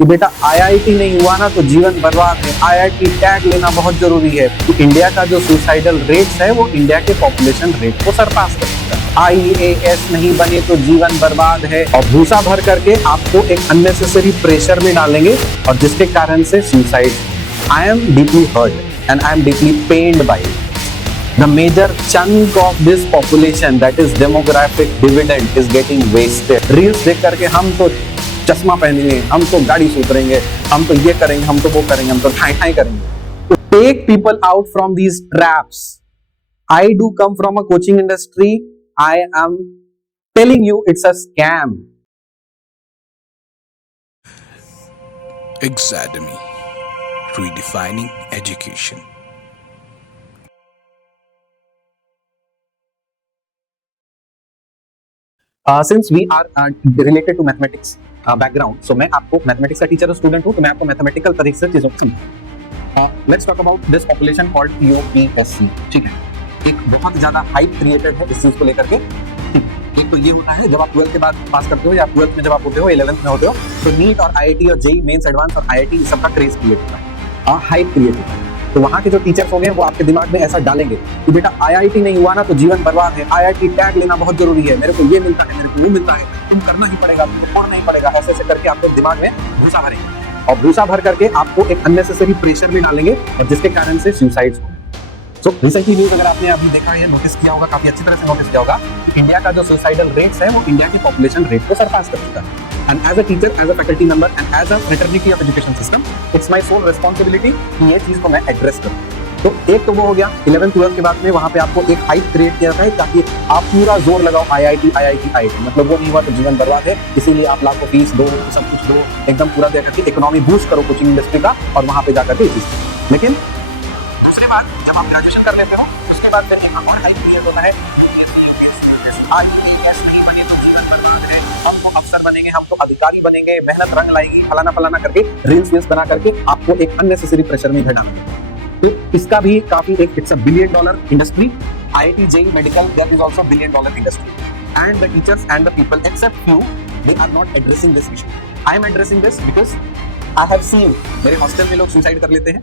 कि बेटा आईआईटी नहीं हुआ ना तो जीवन बर्बाद है, आईआईटी टैग लेना बहुत जरूरी है। तो इंडिया का जो सुसाइडल रेट्स है वो इंडिया के पॉपुलेशन रेट को सरपास कर सकता है। आईएएस नहीं बने तो जीवन बर्बाद है, और भूसा भर करके आपको एक अननेसेसरी प्रेशर में डालेंगे और जिसके कारण से suicide. I am deeply hurt and I am deeply pained by it. The major chunk of this population, that is demographic dividend, is getting wasted. Reels देख करके हम तो चश्मा पहनेंगे, हम तो गाड़ी सुधरेंगे, हम तो ये करेंगे, हम तो वो करेंगे, हम तो ठाई ठाई करेंगे। To take people out from these traps. I do come from a coaching industry. I am telling you it's a scam. Academy, redefining education. Since we are related to mathematics background, so मैं आपको mathematics का teacher और student हूँ, तो मैं आपको mathematical तरीके से चीजों को समझाऊंगा। Let's talk about this population called UPSC. ठीक है, एक बहुत ज्यादा हाइप क्रिएटेड है इस चीज को लेकर के। एक तो ये होता है जब आप 12th के बाद पास करते हो या 12th में जब आप होते हो, 11th में होते हो, तो नीट और आईआईटी और जेईई मेंस एडवांस और आईआईटी सबका क्रेज क्रिएट होता है और हाइप क्रिएट होता है। तो वहाँ के जो टीचर्स होंगे वो आपके दिमाग में ऐसा डालेंगे कि बेटा आईआईटी नहीं हुआ ना तो जीवन बर्बाद है, आईआईटी टैग लेना बहुत जरूरी है, मेरे को ये मिलता है, मेरे को वो मिलता है, तुम करना ही पड़ेगा, तुमको पढ़ना ही पड़ेगा, ऐसे ऐसे करके आपको दिमाग में भूसा भरेंगे और भूसा भर करके आपको एक अननेसेसरी प्रेशर में डालेंगे और जिसके कारण से सुसाइड्स होंगे। सो रिसेंटली न्यूज अगर आपने अभी देखा है, नोटिस किया होगा, काफी अच्छी तरह से नोटिस किया होगा कि इंडिया का जो सुसाइडल रेट्स है वो इंडिया की पॉपुलेशन रेट को सरपास कर चुका है। And as a teacher, as a faculty member, and as a fraternity of education system, it's my sole responsibility कि ये चीज को मैं एड्रेस करूं। तो एक तो वो हो गया 11th 12th के बाद में वहां पे आपको एक हाइप क्रिएट किया है ताकि आप पूरा जोर लगाओ आईआईटी आईआईटी आईआईटी, मतलब वो नहीं हुआ तो जीवन बर्बाद है, इसीलिए आप लाखों फीस दो, सब कुछ दो, एकदम पूरा दे करके इकोनॉमी बूस्ट करो कोचिंग इंडस्ट्री का और वहां पे जाकर के चीज। लेकिन उसके बाद जब आप ग्रेजुएशन कर लेते हो उसके बाद फिर एक और हाइप क्रिएट होता है, आईएएस नहीं बने तो जीवन बर्बाद है, हम तो अफसर बनेंगे, हम तो अधिकारी बनेंगे, मेहनत रंग लाएगी, फलाना फलाना करके रील्स बना करके आपको एक अननेसेसरी प्रेशर में डालेंगे। तो इसका भी काफी एक it's a $1 billion industry. IIT JEE medical there is also $1 billion industry and the teachers and the people except few they are not addressing this issue. I am addressing this because I have seen मेरे hostel में लोग suicide कर लेते हैं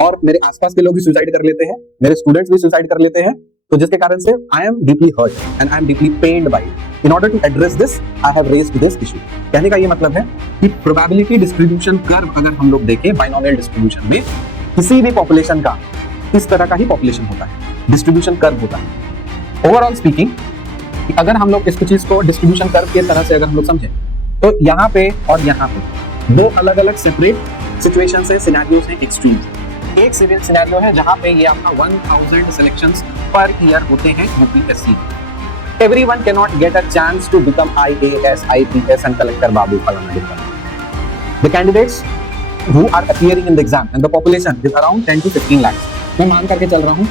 और मेरे आसपास के लोग भी सुसाइड कर लेते हैं, मेरे स्टूडेंट्स भी सुसाइड कर लेते हैं, तो जिसके कारण से I am deeply hurt and I am deeply pained by it. In order to address this I have raised this issue. कहने का ये मतलब है कि प्रोबेबिलिटी डिस्ट्रीब्यूशन कर्व अगर हम लोग देखें बाइनोमियल डिस्ट्रीब्यूशन में, किसी भी पॉपुलेशन का इस तरह का ही पॉपुलेशन होता है, डिस्ट्रीब्यूशन कर्व होता है। ओवरऑल स्पीकिंग, अगर हम लोग इस चीज को डिस्ट्रीब्यूशन कर्व के तरह से अगर हम लोग समझें तो यहाँ पे और यहाँ पे दो अलग अलग सेपरेट सिचुएशंस है, सिनेरियोस हैं, एक्सट्रीम्स। एक सिनेरियो है जहां पे ये आपका 1000 सिलेक्शंस पर ईयर होते हैं UPSC. Everyone can not get a chance to become IAS, IPS and collector बाबू फलाना ढिमकाना। The candidates who are appearing in the exam and the population is around 10 to 15 lakhs। मैं मान करके चल रहा हूँ,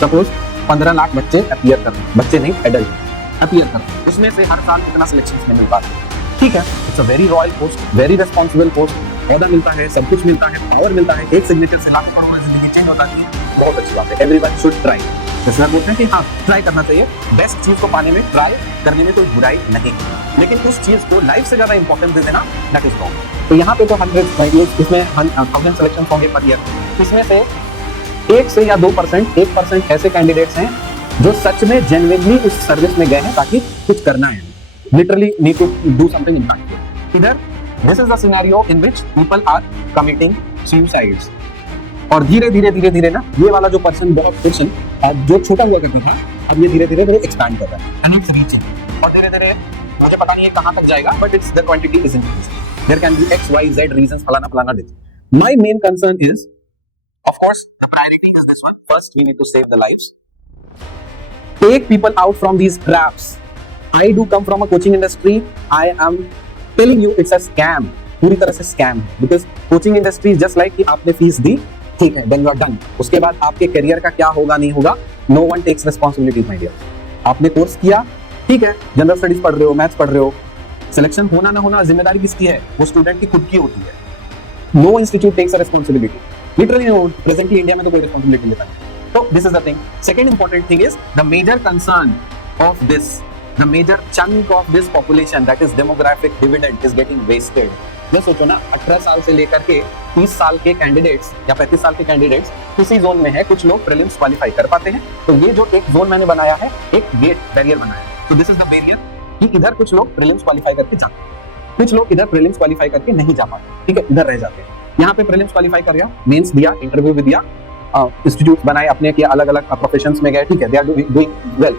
सपोज 15 लाख बच्चे अपीयर कर रहे हैं, बच्चे नहीं एडल्ट अपीयर कर रहे हैं, उसमें से हर साल कितना सिलेक्शन में मिल पाता है। ठीक है, it's a very royal post, very responsible post, पौधा मिलता है, सब कुछ मिलता है, पावर मिलता है, एक सिग्नेचर से लाख करोड़ जिंदगी चेंज होता है, बहुत अच्छी बात है। एवरीवन शुड ट्राई, जैसे बोलते हैं कि हाँ ट्राई करना चाहिए, बेस्ट चीज को पाने में ट्राई करने में कोई बुराई नहीं, लेकिन उस चीज को लाइफ से ज्यादा इंपॉर्टेंस दे देना दैट इज रॉन्ग। तो यहाँ पे तो 100 इसमें 1000 सिलेक्शन होंगे पर ईयर, इसमें से 1 से या 2%, 1% ऐसे कैंडिडेट्स हैं जो सच में जेन्युइनली उस सर्विस में गए हैं ताकि कुछ करना है, literally need to do something impactful. इधर this is the scenario in which people are committing suicides. और धीरे धीरे ना ये वाला जो पर्सन बहुत पर्सन जो छोटा हुआ करता था, अब ये धीरे धीरे एक्सपैंड कर रहा है एंड इट्स रीचिंग, और धीरे धीरे मुझे पता नहीं है कहां तक जाएगा, but it's the quantity is increasing. There can be X Y Z reasons, फलाना फलाना this. My main concern is of course the priority is this one, first we need to save the lives, take people out from these traps. I do come from a coaching industry, I am telling you it's a scam, पूरी तरह से scam है, because coaching industry just like कि आपने fees दी, ठीक है, then you are done, उसके बाद आपके करियर का क्या होगा नहीं होगा, no one takes responsibility my dear. आपने कोर्स किया, ठीक है, जनरल स्टडीज पढ़ रहे हो, मैथ्स पढ़ रहे हो, सिलेक्शन होना ना होना जिम्मेदारी किसकी है, वो स्टूडेंट की खुद की होती है। No institute takes a responsibility, literally no, presently India में तो कोई रिस्पांसिबिलिटी लेता नहीं। तो this is the thing. Second important thing is the major concern of this, the major chunk of this population, that is demographic dividend, is getting wasted. ये सोचो ना, 18 साल से लेकर के 30 साल के कैंडिडेट्स या 35 साल के कैंडिडेट्स किसी जोन में है, कुछ लोग प्रीलिम्स क्वालिफाई कर पाते हैं। तो ये जो एक जोन मैंने बनाया है, एक गेट बैरियर बनाया है, तो दिस इज द बैरियर कि इधर कुछ लोग प्रीलिम्स क्वालिफाई करके जाते हैं, कुछ लोग इधर प्रीलिम्स क्वालिफाई करके नहीं जा पाते, ठीक है, इधर रह जाते हैं। यहाँ पे प्रीलिम्स क्वालिफाई कर गया, मेंस दिया, इंटरव्यू भी दिया, इंस्टीट्यूट बनाए अपने के, अलग अलग प्रोफेशंस में गए, ठीक है, दे आर डूइंग वेल,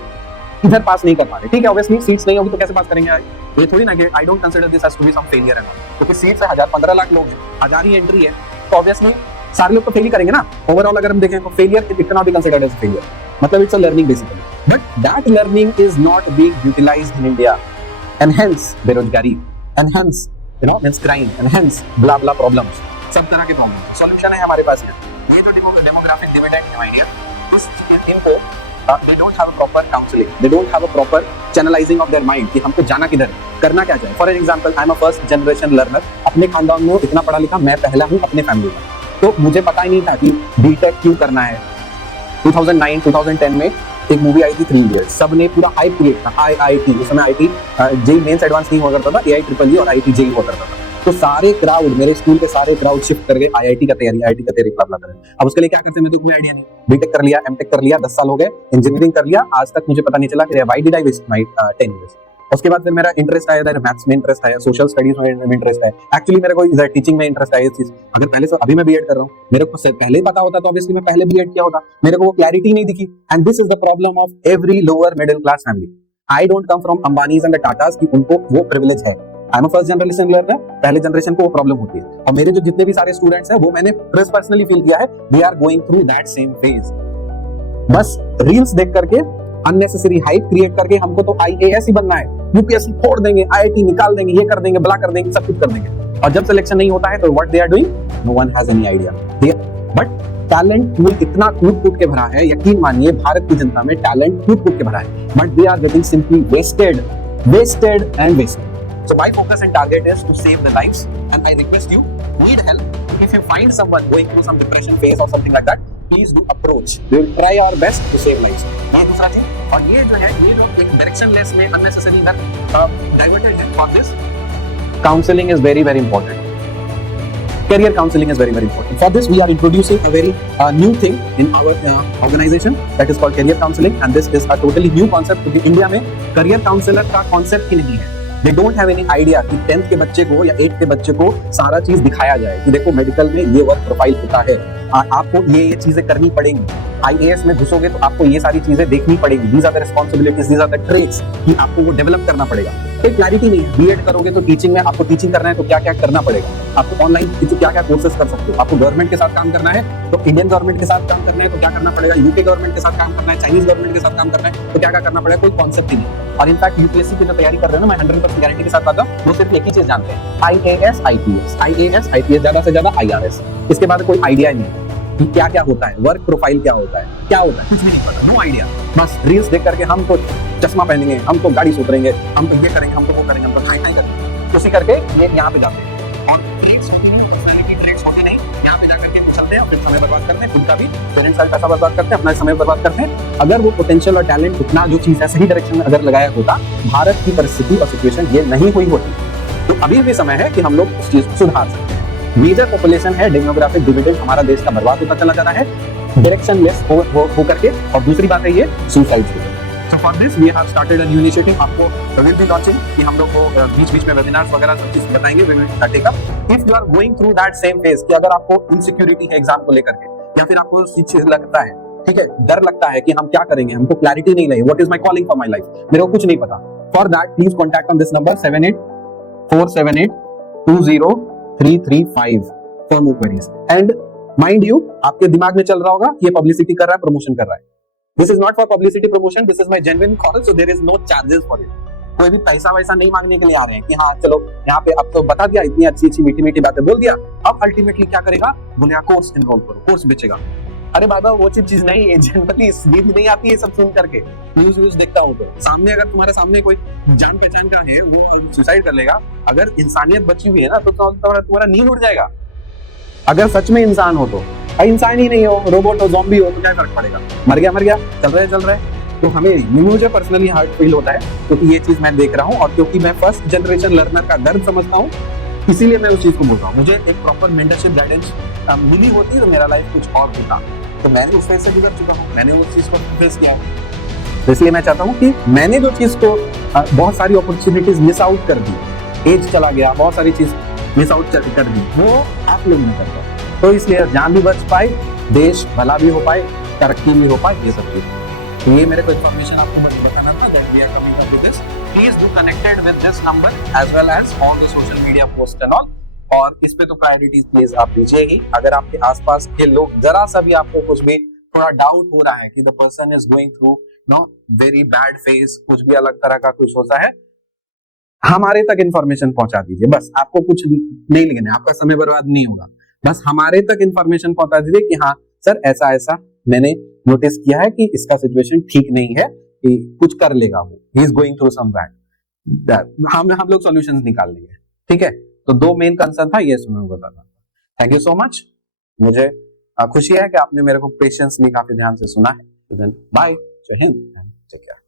इधर पास नहीं कर पा रहे, ठीक है, ऑब्वियसली सीट्स नहीं होगी तो कैसे पास करेंगे यार? ये थोड़ी ना कि I don't consider this as to be some failure है, क्योंकि सीट्स है 1000-15 लाख लोग हैं, 1000 ही एंट्री है, तो ऑब्वियसली सारे लोग तो फेल ही करेंगे ना। ओवरऑल अगर हम देखें तो failure it can not be considered as failure, मतलब it's a learning basically, but that learning is not being utilised in India, and hence बेरोजगारी, and hence you know means crime, and hence blah blah problems, सब तरह के problem. Solution है हमारे पास ये जो demographic dividend है इंडिया, उस इनको they don't have a proper counseling, they don't have a proper channelizing of their mind कि हमको जाना किधर है, करना क्या चाहिए। For example I am a first generation learner, अपने खानदान में इतना पढ़ा लिखा मैं पहला हूँ अपने फैमिली में, तो मुझे पता ही नहीं था कि बीटेक क्यों करना है। 2009-2010 में एक मूवी आई थी 3 इडियट्स, सबने पूरा हाइप क्रिएट था, IIT, उस समय IIT जेई मेंस एडवांस नहीं हुआ करता था, AIEEE और IIT जेई हुआ करता था, तो सारे क्राउड, मेरे स्कूल के सारे क्राउड शिफ्ट कर गए IIT का तैयारी ब्ला करें। अब उसके लिए क्या करते हैं मेरे को कोई आइडिया नहीं, बीटेक कर लिया, एमटेक कर लिया, 10 साल हो गए, इंजीनियरिंग कर लिया, आज तक मुझे पता नहीं चला कि why did I waste my 10 years. उसके बाद फिर मेरा इंटरेस्ट आया इधर, मैथ्स में इंटरेस्ट आया, सोशल स्टडीज में इंटरेस्ट है, एक्चुअली मेरे को इधर टीचिंग में इंटरेस्ट आया। चीज अगर पहले से, अभी मैं बीएड कर रहा हूँ, मेरे को पहले पता होता तो ऑब्वियसली मैं पहले बीएड किया होता, मेरे को वो क्लैरिटी नहीं दिखी, and this is the problem of every lower middle class family. I don't come from Ambanis and Tatas कि उनको वो प्रिविलेज है, I am first generation learner, पहले जनरेशन को वो प्रॉब्लम होती है, और मेरे जो जितने भी सारे स्टूडेंट्स हैं वो मैंने पर्सनली फील किया है, they are going through that same phase. बस रील्स देख करके अननेसेसरी हाइप क्रिएट करके हमको तो IAS ही बनना है, यूपीएससी फोड़ देंगे, IIT निकाल देंगे, ये कर देंगे, ब्ला कर देंगे, सब कुछ कर देंगे, और जब सिलेक्शन नहीं होता है तो what they are doing, no one has any idea. But talent pool इतना कूट के भरा है, यकीन मानिए भारत की जनता में टैलेंट कूट के भरा है, but they are getting simply wasted and wasted. So my focus and target is to save the lives, and I request you, need help. If you find someone going through some depression phase or something like that, please do approach. We will try our best to save lives. ये दूसरा चीज, और ये जो है, ये जो एक directionless में unnecessary diverted है for this, counseling is very important. Career counseling is very important. For this, we are introducing a very new thing in our organization that is called career counseling, and this is a totally new concept. क्योंकि India में career counselor का concept ही नहीं है। They don't have any idea कि 10th के बच्चे को या 8th के बच्चे को सारा चीज दिखाया जाए कि देखो मेडिकल में ये वर्क प्रोफाइल होता है, आपको ये चीजें करनी पड़ेंगी, IAS में घुसोगे तो आपको ये सारी चीजें देखनी पड़ेगी, these are the responsibilities, these are the traits कि आपको वो डेवलप करना पड़ेगा। कोई क्लैरिटी नहीं है। बीएड करोगे तो टीचिंग में आपको टीचिंग करना है तो क्या क्या करना पड़ेगा, आपको ऑनलाइन क्या क्या कोर्सेज कर सकते हो, आपको गवर्नमेंट के साथ काम करना है तो इंडियन गवर्नमेंट के साथ काम करना है तो क्या करना पड़ेगा, यूके गवर्नमेंट के साथ काम करना है, चाइनीज गवर्नमेंट के साथ काम करना है तो क्या क्या करना पड़ेगा, कोई कॉन्सेप्ट ही नहीं। और इनफैक्ट यूपीएससी की जो तैयारी कर रहे हो ना, मैं 100% गारंटी के साथ आता हूँ, वो सिर्फ एक ही चीज जानते हैं, IAS, IPS, ज्यादा से ज्यादा IRS, इसके बाद कोई आइडिया नहीं है कि क्या क्या होता है, वर्क प्रोफाइल क्या होता है, कुछ भी नहीं पता, नो आइडिया। बस रील्स देख करके हम तो चश्मा पहनेंगे, हम तो गाड़ी से उतरेंगे, हम तो ये करेंगे, हम तो वो करेंगे, हम तो खाई करेंगे, उसी करके ये यहाँ पे जाते हैं, और ट्रेड्स होते नहीं, यहाँ पे जाकर के चलते हैं और फिर समय बर्बाद करते हैं, खुद का भी, पेरेंट्स का पैसा बर्बाद करते हैं, अपना समय बर्बाद करते हैं। अगर वो पोटेंशियल और टैलेंट उतना जो चीज है सही डायरेक्शन में अगर लगाया होता, भारत की परिस्थिति और सिचुएशन ये नहीं हुई होती। तो अभी भी समय है कि हम लोग उस चीज को सुधार सकते हैं। मेजर पॉपुलेशन है, डेमोग्राफिक डिविडेंड हमारा देश का बर्बाद होता चला जा रहा है, डायरेक्शनलेस हो करके, और दूसरी बात है ये suicide. So for this we have started a new initiative, आपको will be launching कि हम लोग को बीच में वेबिनार्स वगैरह सब चीज बताएंगे, we will take up. If you are going through that same phase कि अगर आपको इनसिक्योरिटी है एग्जाम को लेकर के, या फिर आपको चीज लगता है, ठीक है, डर लगता है कि हम क्या करेंगे, हमको क्लैरिटी नहीं लगी, what is my calling for my life, मेरे को कुछ नहीं पता, for that please contact on this number 7847820335 for more queries. And mind you, आपके दिमाग में चल रहा होगा कि ये पब्लिसिटी कर रहा है, प्रमोशन कर रहा है, this is not for publicity promotion, this is my genuine call, so there is no charges for it. कोई भी पैसा वैसा नहीं मांगने के लिए आ रहे हैं कि हाँ चलो यहाँ पे अब तो बता दिया, इतनी अच्छी मीठी बातें बोल दिया, अब अल्टीमेटली क्या करेगा, बोलेगा कोर्स एनरोल करो, कोर्स बेचेगा। अरे बाबा वो चीज नहीं है, जनरली नींद नहीं आती है सब सुन करके, न्यूज देखता हूँ तो सामने, अगर तुम्हारे सामने कोई जान पहचान का है वो सुसाइड कर लेगा, अगर इंसानियत बची हुई है ना तो तुम्हारा नींद उड़ जाएगा। अगर सच में इंसान हो तो, इंसान ही नहीं हो, रोबोट हो, ज़ॉम्बी हो, तो क्या फर्क पड़ेगा, मर गया, चल रहा है। तो मुझे पर्सनली हार्ट फील होता है क्योंकि ये चीज मैं देख रहा हूँ, और क्योंकि मैं फर्स्ट जनरेशन लर्नर का दर्द समझता हूँ, इसीलिए मैं उस चीज को बोल रहा हूँ। मुझे एक प्रॉपर मेंटरशिप गाइडेंस मिली होती तो मेरा लाइफ कुछ और होता। तो मैंने उस फेज से गुजर चुका हूँ, मैंने उस चीज को फेस किया है। तो इसलिए मैं चाहता हूँ कि मैंने जो चीज को बहुत सारी अपॉर्चुनिटीज मिस आउट कर दी, एज चला गया, बहुत सारी चीज मिस आउट कर दी, वो आप लोग नहीं कर पाए। तो इसलिए जान भी बच पाए, देश भला भी हो पाए, तरक्की भी हो पाए, ये सब चीज। तो ये मेरे को इन्फॉर्मेशन आपको बताना था that we are coming up with this. Please do connected with this number as well as on the social media post and all. और इस पे तो प्रायोरिटीज प्लीज आप दीजिए ही। अगर आपके आसपास के लोग जरा सा भी आपको कुछ भी थोड़ा डाउट हो रहा है कि the person is going through know very bad phase, कुछ भी अलग तरह का कुछ होता है, हमारे तक इंफॉर्मेशन पहुंचा दीजिए। बस आपको कुछ नहीं लिखना है, आपका समय बर्बाद नहीं होगा। बस हमारे तक इंफॉर्मेशन पहुंचा दीजिए कि हाँ सर ऐसा ऐसा मैंने नोटिस किया है कि इसका सिचुएशन ठीक नहीं है, कि कुछ कर लेगा वो, he is going through some bad. हम लोग सॉल्यूशंस निकाल लेंगे। ठीक है, तो 2 मेन कंसर्न था, ये मैं बताता। Thank you so much. मुझे खुशी है कि आपने मेरे को पेशेंसली काफी ध्यान से सुना है। बाय, जय हिंद, टेक केयर।